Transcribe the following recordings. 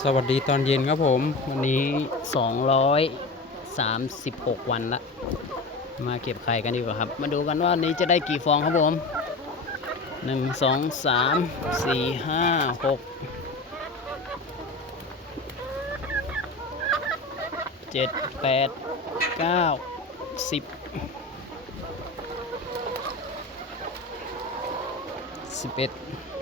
สวัสดีตอนเย็นครับผม วันนี้ 236 วันละ มาเก็บไข่กันดีกว่าครับ มาดูกันว่านี้จะได้กี่ฟองครับผม 1 2 3 4 5 6 7 8 9 10 11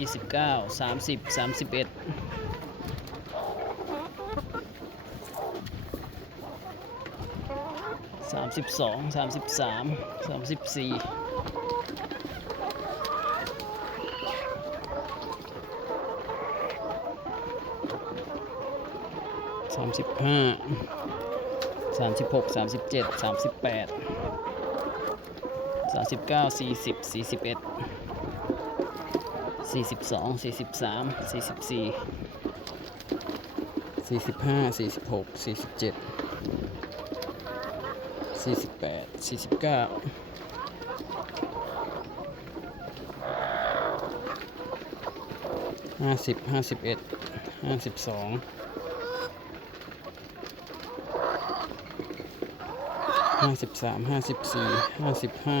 ยี่สิบเก้าสามสิบสามสิบเอ็ดสามสิบสองสามสิบสามสามสิบสี่สามสิบห้าสามสิบหกสามสิบเจ็ดสามสิบแปดสามสิบเก้าสี่สิบสี่สิบเอ็ด สี่สิบสองสี่สิบสามสี่สิบสี่สี่สิบห้าสี่สิบหกสี่สิบเจ็ดสี่สิบแปดสี่สิบเก้าห้าสิบห้าสิบเอ็ดห้าสิบสองห้าสิบสามห้าสิบสี่ห้าสิบห้า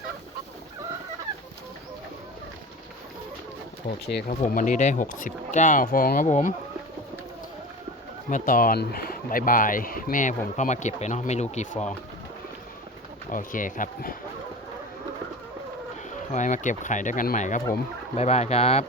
โอเคครับผมวันนี้ได้ 69 ฟองครับผม เมื่อตอนบ่ายๆแม่ผมเข้ามาเก็บไปเนาะไม่รู้กี่ฟอง โอเคครับ ไว้มาเก็บไข่ด้วยกันใหม่ครับผม บ๊ายบายครับ